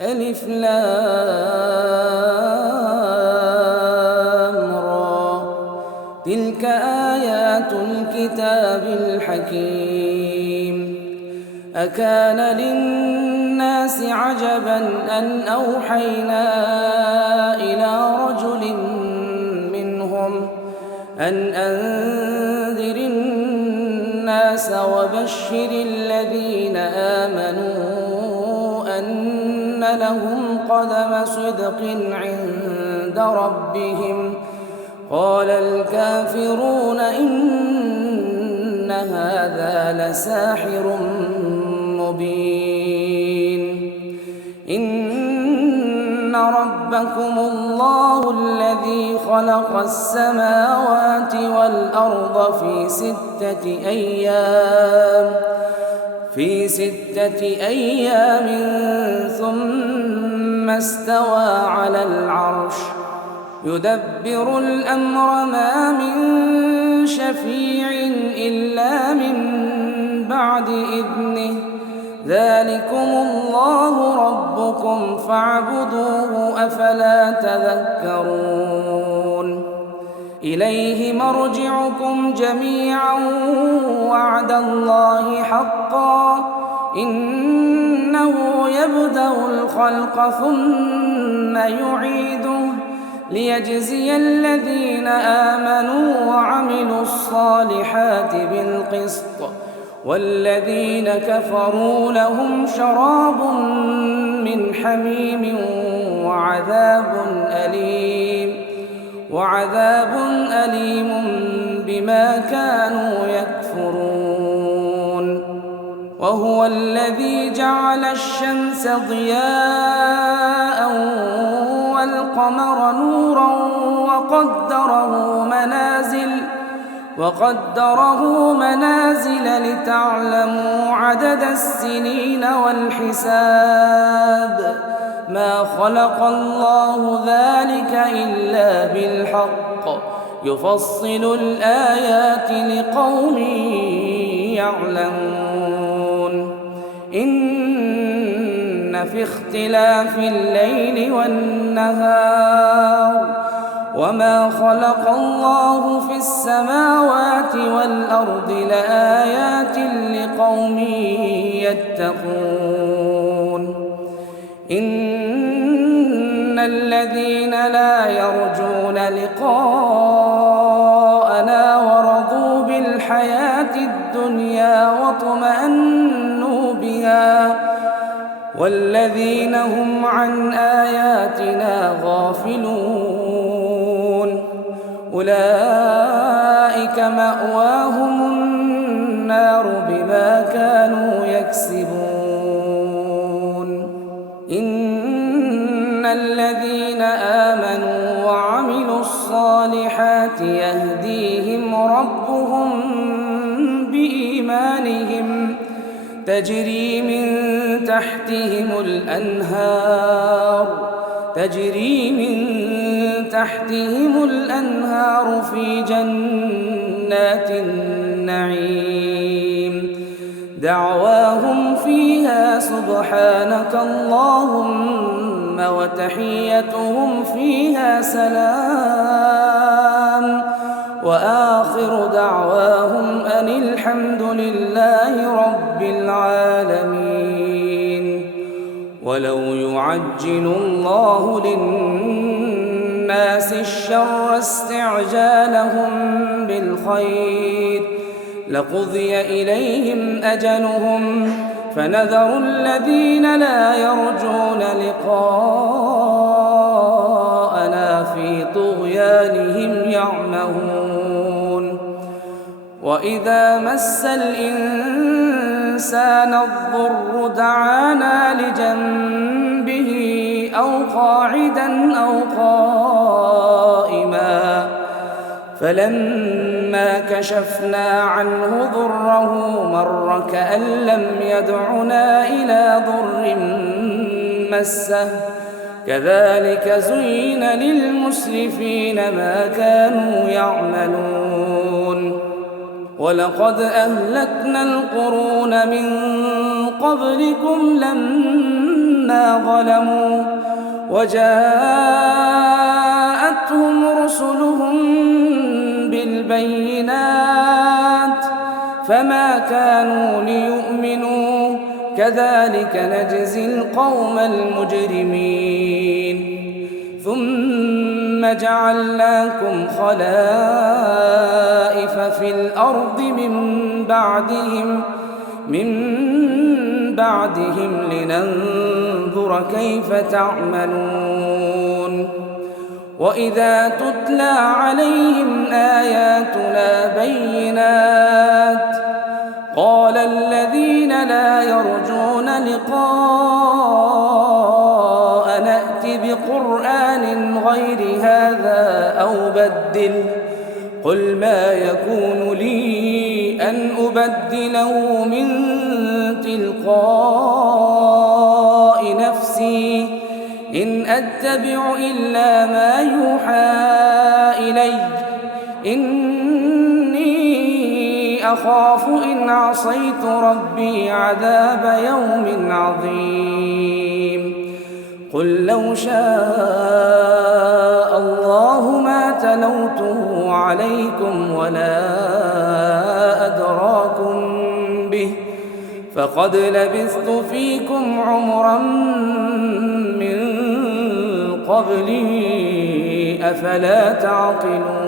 ألف لام را. تلك آيات الكتاب الحكيم. أكان للناس عجبا أن أوحينا إلى رجل منهم أن أنذر الناس وبشر الذين آمنوا أن لهم قدم صدق عند ربهم. قال الكافرون إن هذا لساحر مبين. إن ربكم الله الذي خلق السماوات والأرض في ستة أيام ثم استوى على العرش يدبر الأمر ما من شفيع إلا من بعد إذنه. ذلكم الله ربكم فاعبدوه أفلا تذكرون. إليه مرجعكم جميعا وعد الله حقا إنه يبدأ الخلق ثم يعيده ليجزي الذين آمنوا وعملوا الصالحات بالقسط والذين كفروا لهم شراب من حميم وعذاب أليم بما كانوا يكفرون. وهو الذي جعل الشمس ضياء والقمر نورا وقدره منازل لتعلموا عدد السنين والحساب. ما خلق الله ذلك إلا بالحق يفصل الآيات لقوم يعلمون. إن في اختلاف الليل والنهار وما خلق الله في السماوات والأرض لآيات لقوم يتقون. إن الذين لا يرجون لقاءنا ورضوا بالحياة الدنيا واطمأنوا بها والذين هم عن آياتنا غافلون أولئك مأواهم النار بما كانوا يكسبون. إن الذين آمنوا وعملوا الصالحات يهديهم ربهم بإيمانهم تجري من تحتهم الأنهار في جنات النعيم. دعواهم فيها سبحانك اللهم وتحيتهم فيها سلام وآخر دعواهم أن الحمد لله رب العالمين. ولو يعجل الله للناس الشر استعجالهم بالخير لقضي إليهم أجلهم فنذر الذين لا يرجون لقاءنا في طغيانهم يعمهون. وإذا مس الإنسان الضر دعانا لجنبه أو قاعدا أو قائما فلما كشفنا عنه ضره مر كأن لم يدعنا إلى ضر مسه كذلك زين للمسرفين ما كانوا يعملون. ولقد أهلكنا القرون من قبلكم لما لما ظلموا وجاءتهم رسلهم بالبينات فما كانوا ليؤمنوا كذلك نجزي القوم المجرمين ثم جعلناكم خلائف في الأرض من بعدهم لننظر كيف تعملون وإذا تتلى عليهم آياتنا بينات قال الذين لا يرجون لقاء نأت بقرآن غير هذا أو بدل قل ما يكون لي أن أبدله من تلقاء نفسي إن أتبع إلا ما يوحى إلي إني أخاف إن عصيت ربي عذاب يوم عظيم قل لو شاء الله ما تلوته عليكم ولا أدراكم به فقد لبثت فيكم عمرا من قبله أفلا تعقلون